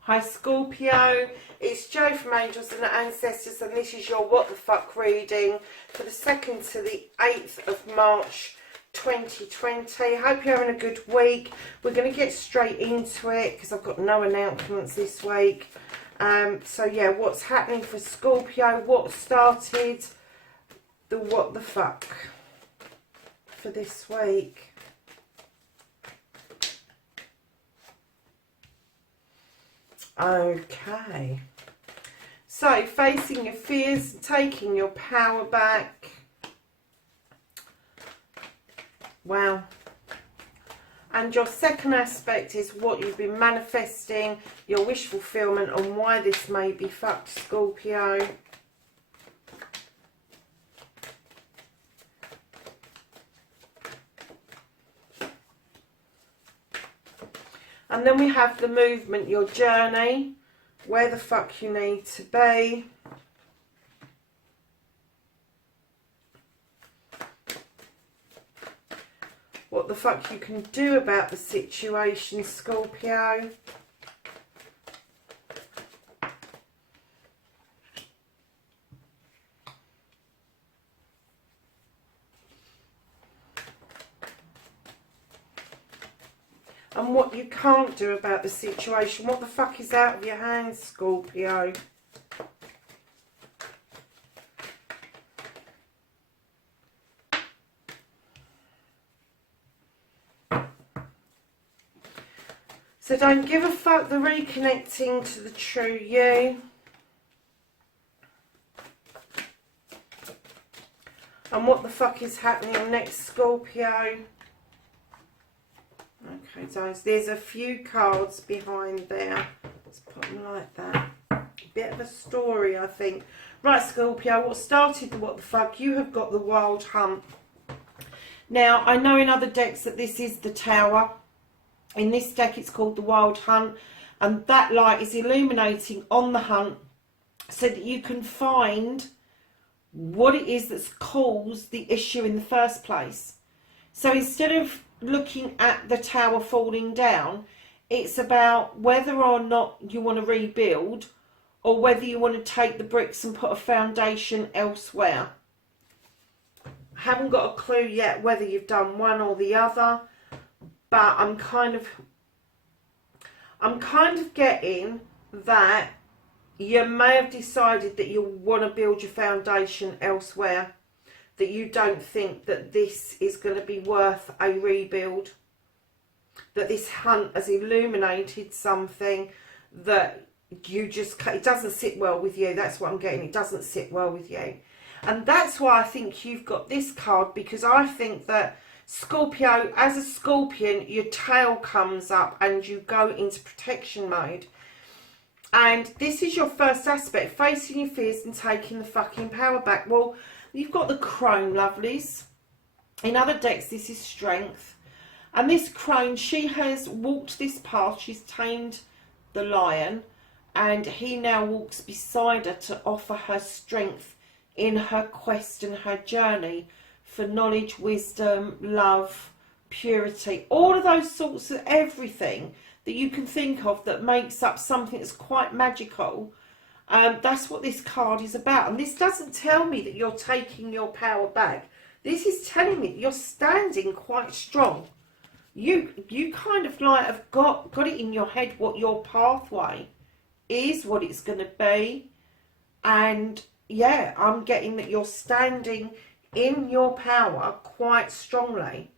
Hi Scorpio, it's Jo from Angels and Ancestors, and this is your What the Fuck reading for the 2nd to the 8th of March 2020. Hope you're having a good week. We're going to get straight into it because I've got no announcements this week. So yeah, what's happening for Scorpio? What started the what the fuck for this week? Okay, so facing your fears, taking your power back. Wow. And your second aspect is what you've been manifesting, your wish fulfillment, and why this may be fucked, Scorpio. And then we have the movement, your journey, where the fuck you need to be. What the fuck you can do about the situation, Scorpio. And what you can't do about the situation. What the fuck is out of your hands, Scorpio? So don't give a fuck, the reconnecting to the true you. And what the fuck is happening next, Scorpio? Okay, guys, there's a few cards behind there. Let's put them like that. A bit of a story, I think. Right, Scorpio, what started the what the fuck? You have got the Wild Hunt. Now, I know in other decks that this is the Tower. In this deck, it's called the Wild Hunt. And that light is illuminating on the hunt so that you can find what it is that's caused the issue in the first place. So instead of looking at the tower falling down, it's about whether or not you want to rebuild or whether you want to take the bricks and put a foundation elsewhere. I haven't got a clue yet whether you've done one or the other, but I'm kind of getting that you may have decided that you want to build your foundation elsewhere, that you don't think that this is going to be worth a rebuild, that this hunt has illuminated something that you just, it doesn't sit well with you. That's what I'm getting. It doesn't sit well with you. And that's why I think you've got this card, because I think that Scorpio, as a Scorpion, your tail comes up and you go into protection mode. And this is your first aspect, facing your fears and taking the fucking power back. Well, you've got the crone, lovelies. In other decks, this is strength. And this crone, she has walked this path. She's tamed the lion. And he now walks beside her to offer her strength in her quest and her journey for knowledge, wisdom, love, purity. All of those sorts of everything that you can think of that makes up something that's quite magical. That's what this card is about. And this doesn't tell me that you're taking your power back. This is telling me that you're standing quite strong. You kind of like have got it in your head what your pathway is, what it's going to be. And yeah, I'm getting that you're standing in your power quite strongly.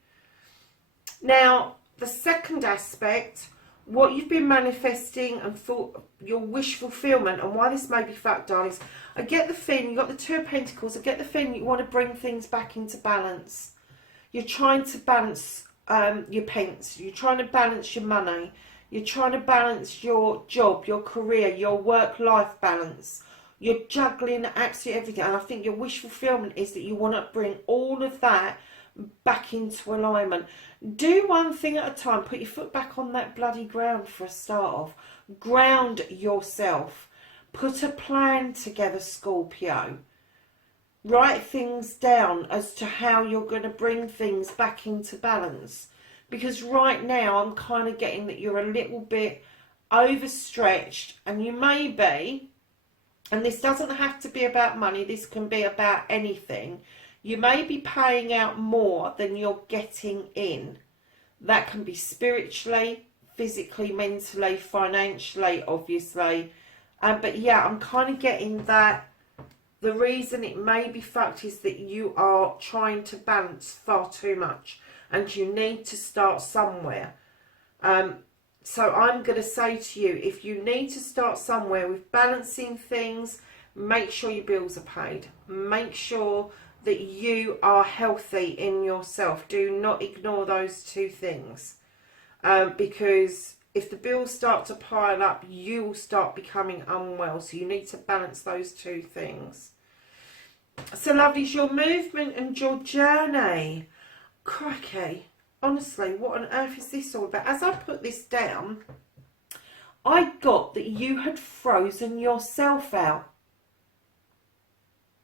Now, the second aspect, what you've been manifesting and for your wish fulfillment, and why this may be fucked, darlings. I get the feeling, you've got the Two of Pentacles, I get the feeling you want to bring things back into balance. You're trying to balance your pence, you're trying to balance your money, you're trying to balance your job, your career, your work-life balance. You're juggling absolutely everything, and I think your wish fulfillment is that you want to bring all of that back into alignment. Do one thing at a time. Put your foot back on that bloody ground for a start off. Ground yourself. Put a plan together, Scorpio. Write things down as to how you're going to bring things back into balance. Because right now I'm kind of getting that you're a little bit overstretched, and you may be, and this doesn't have to be about money, this can be about anything. You may be paying out more than you're getting in. That can be spiritually, physically, mentally, financially, obviously. But yeah, I'm kind of getting that the reason it may be fucked is that you are trying to balance far too much, and you need to start somewhere. So I'm going to say to you, if you need to start somewhere with balancing things, make sure your bills are paid. Make sure that you are healthy in yourself. Do not ignore those two things. Because if the bills start to pile up, you will start becoming unwell. So you need to balance those two things. So lovelies, your movement and your journey. Crikey. Honestly, what on earth is this all about? As I put this down, I got that you had frozen yourself out.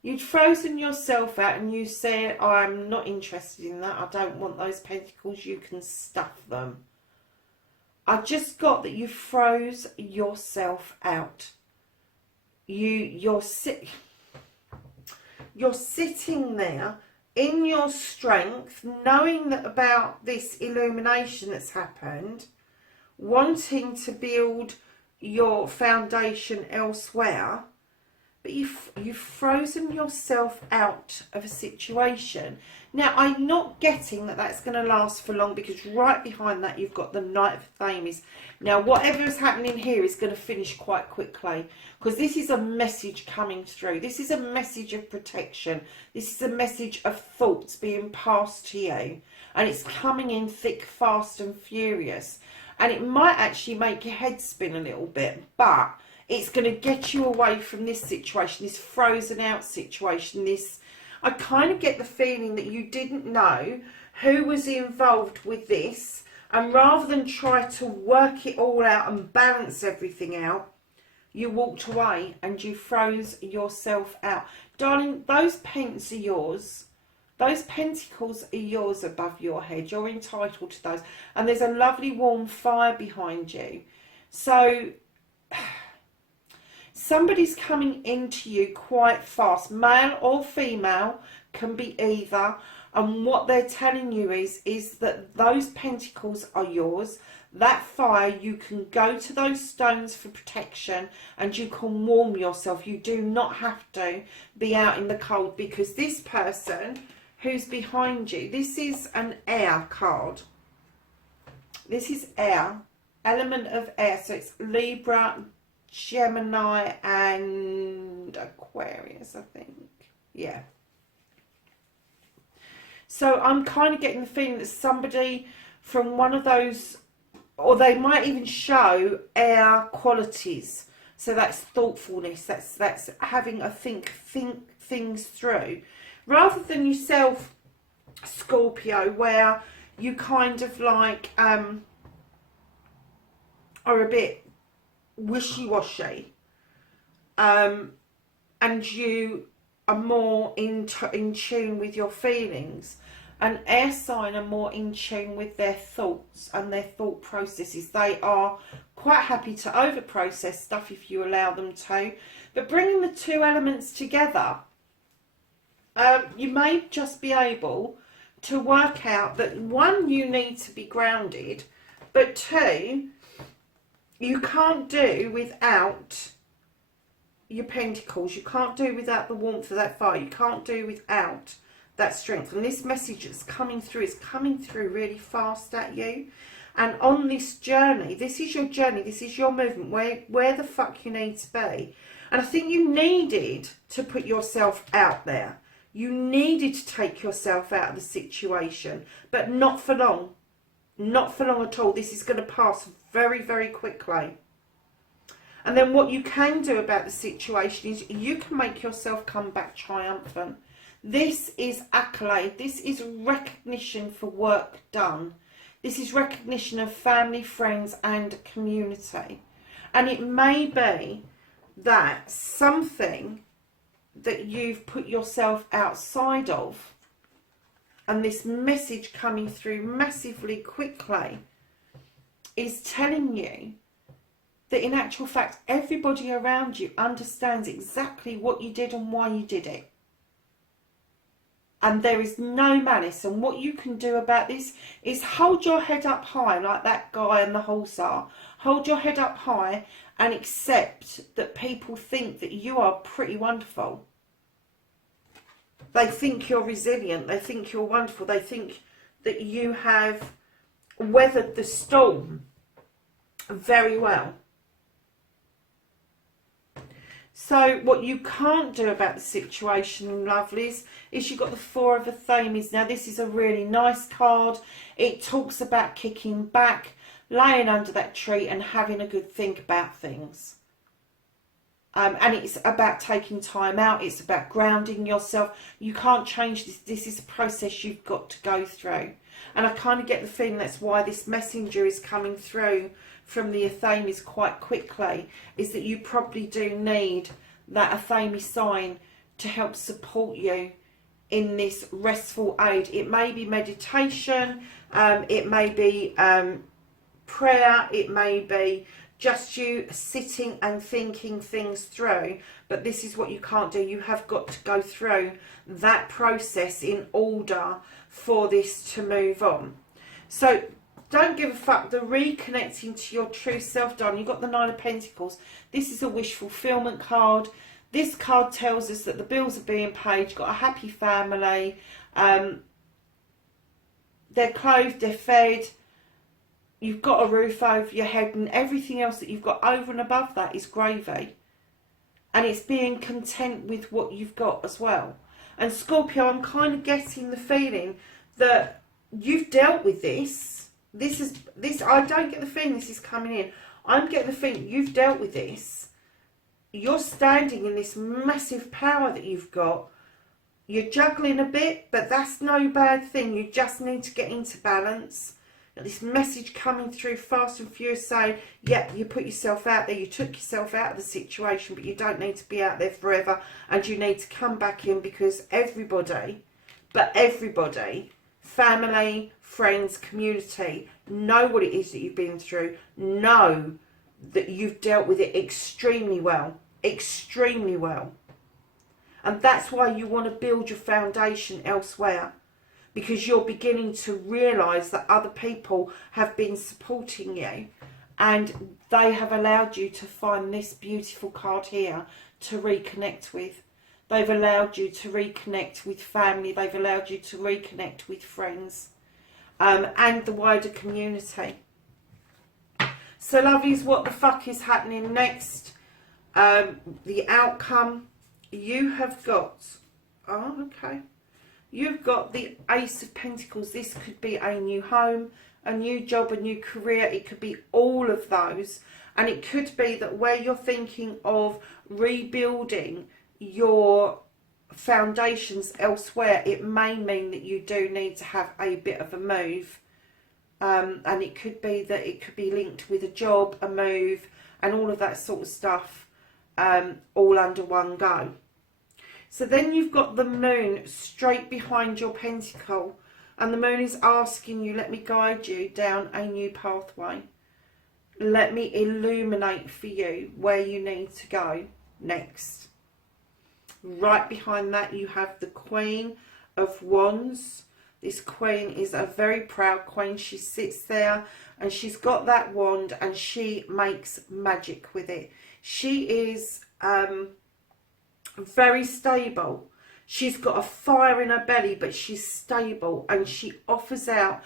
You'd frozen yourself out and you said, I'm not interested in that. I don't want those pentacles. You can stuff them. I just got that you froze yourself out. You're sitting there in your strength, knowing that about this illumination that's happened, wanting to build your foundation elsewhere, but you've frozen yourself out of a situation. Now, I'm not getting that that's going to last for long, because right behind that you've got the Knight of Thames. Now, whatever is happening here is going to finish quite quickly, because this is a message coming through. This is a message of protection. This is a message of thoughts being passed to you, and it's coming in thick, fast and furious. And it might actually make your head spin a little bit, but it's going to get you away from this situation, this frozen out situation. I kind of get the feeling that you didn't know who was involved with this, and rather than try to work it all out and balance everything out, you walked away and you froze yourself out. Darling, those pence are yours. Those pentacles are yours above your head. You're entitled to those. And there's a lovely warm fire behind you. So somebody's coming into you quite fast, male or female, can be either. And what they're telling you is that those pentacles are yours. That fire, you can go to those stones for protection and you can warm yourself. You do not have to be out in the cold, because this person who's behind you, this is an air card. This is air, element of air. So it's Libra, Gemini and Aquarius, I think. Yeah. So I'm kind of getting the feeling that somebody from one of those, or they might even show air qualities. So that's thoughtfulness. That's having a think things through, rather than yourself, Scorpio, where you kind of like are a bit wishy-washy, and you are more in tune with your feelings. An air sign are more in tune with their thoughts and their thought processes. They are quite happy to over process stuff if you allow them to, but bringing the two elements together, you may just be able to work out that, one, you need to be grounded, but two, you can't do without your pentacles. You can't do without the warmth of that fire. You can't do without that strength. And this message that's coming through is coming through really fast at you. And on this journey, this is your journey, this is your movement, where the fuck you need to be. And I think you needed to put yourself out there. You needed to take yourself out of the situation, but not for long. Not for long at all. This is going to pass very, very quickly. And then what you can do about the situation is you can make yourself come back triumphant. This is accolade. This is recognition for work done. This is recognition of family, friends and community. And it may be that something that you've put yourself outside of, and this message coming through massively quickly, is telling you that in actual fact everybody around you understands exactly what you did and why you did it. And there is no malice. And what you can do about this is hold your head up high, like that guy and the horse are. Hold your head up high and accept that people think that you are pretty wonderful. They think you're resilient. They think you're wonderful. They think that you have weathered the storm very well. So what you can't do about the situation, lovelies, is you've got the Four of Athames. Now this is a really nice card. It talks about kicking back, laying under that tree and having a good think about things. And it's about taking time out. It's about grounding yourself. You can't change this. This is a process you've got to go through. And I kind of get the feeling that's why this messenger is coming through from the Athames quite quickly, is that you probably do need that Athames sign to help support you in this restful aid. It may be meditation, it may be prayer, it may be just you sitting and thinking things through, but this is what you can't do. You have got to go through that process in order for this to move on. So don't give a fuck. The reconnecting to your true self, darling. You've got the Nine of Pentacles. This is a wish fulfillment card. This card tells us that the bills are being paid. You've got a happy family. They're clothed, they're fed. You've got a roof over your head, and everything else that you've got over and above that is gravy. And it's being content with what you've got as well. And Scorpio, I'm kind of getting the feeling that you've dealt with this. I don't get the feeling this is coming in. I'm getting the feeling you've dealt with this. You're standing in this massive power that you've got. You're juggling a bit, but that's no bad thing. You just need to get into balance. This message coming through fast and furious saying, yep, you put yourself out there, you took yourself out of the situation, but you don't need to be out there forever, and you need to come back in, because everybody, family, friends, community, know what it is that you've been through, know that you've dealt with it extremely well, extremely well. And that's why you want to build your foundation elsewhere, because you're beginning to realise that other people have been supporting you, and they have allowed you to find this beautiful card here to reconnect with. They've allowed you to reconnect with family. They've allowed you to reconnect with friends, and the wider community. So, lovelies, what the fuck is happening next? The outcome. You have got... Oh, okay. You've got the Ace of Pentacles. This could be a new home, a new job, a new career. It could be all of those. And it could be that where you're thinking of rebuilding your foundations elsewhere, it may mean that you do need to have a bit of a move. And it could be that it could be linked with a job, a move, and all of that sort of stuff, all under one go. So then you've got the moon straight behind your pentacle, and the moon is asking you, let me guide you down a new pathway. Let me illuminate for you where you need to go next. Right behind that you have the Queen of Wands. This queen is a very proud queen. She sits there and she's got that wand and she makes magic with it. She is very stable. She's got a fire in her belly, but she's stable and she offers out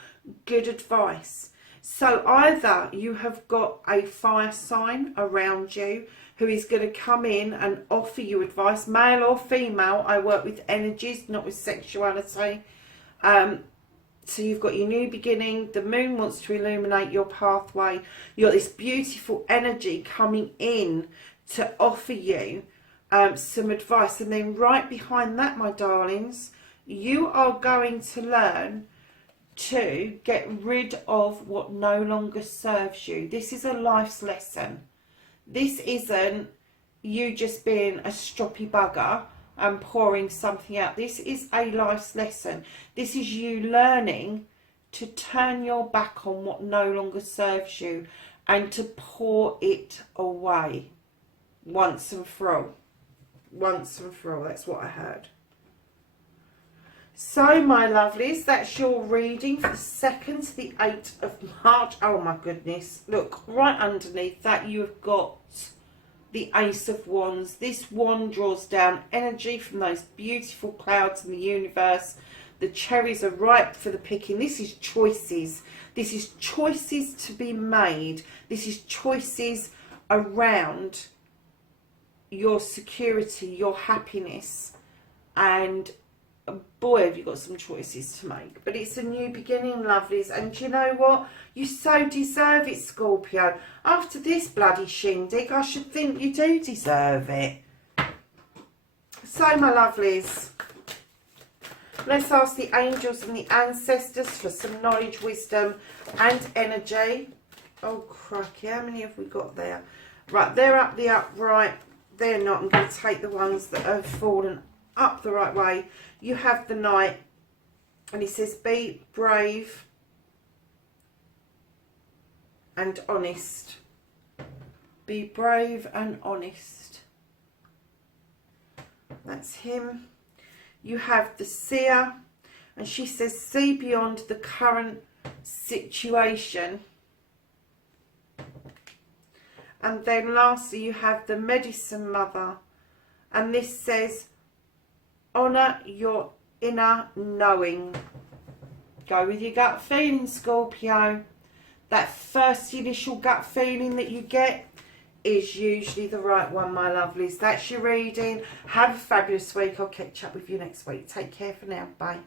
good advice. So either you have got a fire sign around you who is going to come in and offer you advice, male or female. I work with energies, not with sexuality. So you've got your new beginning. The moon wants to illuminate your pathway. You've got this beautiful energy coming in to offer you some advice. And then right behind that, my darlings, you are going to learn to get rid of what no longer serves you. This is a life's lesson. This isn't you just being a stroppy bugger and pouring something out. This is a life's lesson. This is you learning to turn your back on what no longer serves you and to pour it away once and for all. Once and for all. That's what I heard. So, my lovelies, that's your reading for the 2nd to the 8th of March. Oh, my goodness. Look, right underneath that, you have got the Ace of Wands. This wand draws down energy from those beautiful clouds in the universe. The cherries are ripe for the picking. This is choices. This is choices to be made. This is choices around your security, your happiness, and boy, have you got some choices to make. But it's a new beginning, lovelies, and you know what? You so deserve it, Scorpio. After this bloody shindig, I should think you do deserve it. So, my lovelies, let's ask the angels and the ancestors for some knowledge, wisdom, and energy. Oh, crikey, how many have we got there? Right, they're up the upright. They're not. I'm going to take the ones that have fallen up the right way. You have the Knight, and he says, be brave and honest. Be brave and honest. That's him. You have the Seer, and she says, see beyond the current situation. And then lastly, you have the Medicine Mother, and this says, honour your inner knowing. Go with your gut feeling, Scorpio. That first initial gut feeling that you get is usually the right one, my lovelies. That's your reading. Have a fabulous week. I'll catch up with you next week. Take care for now. Bye.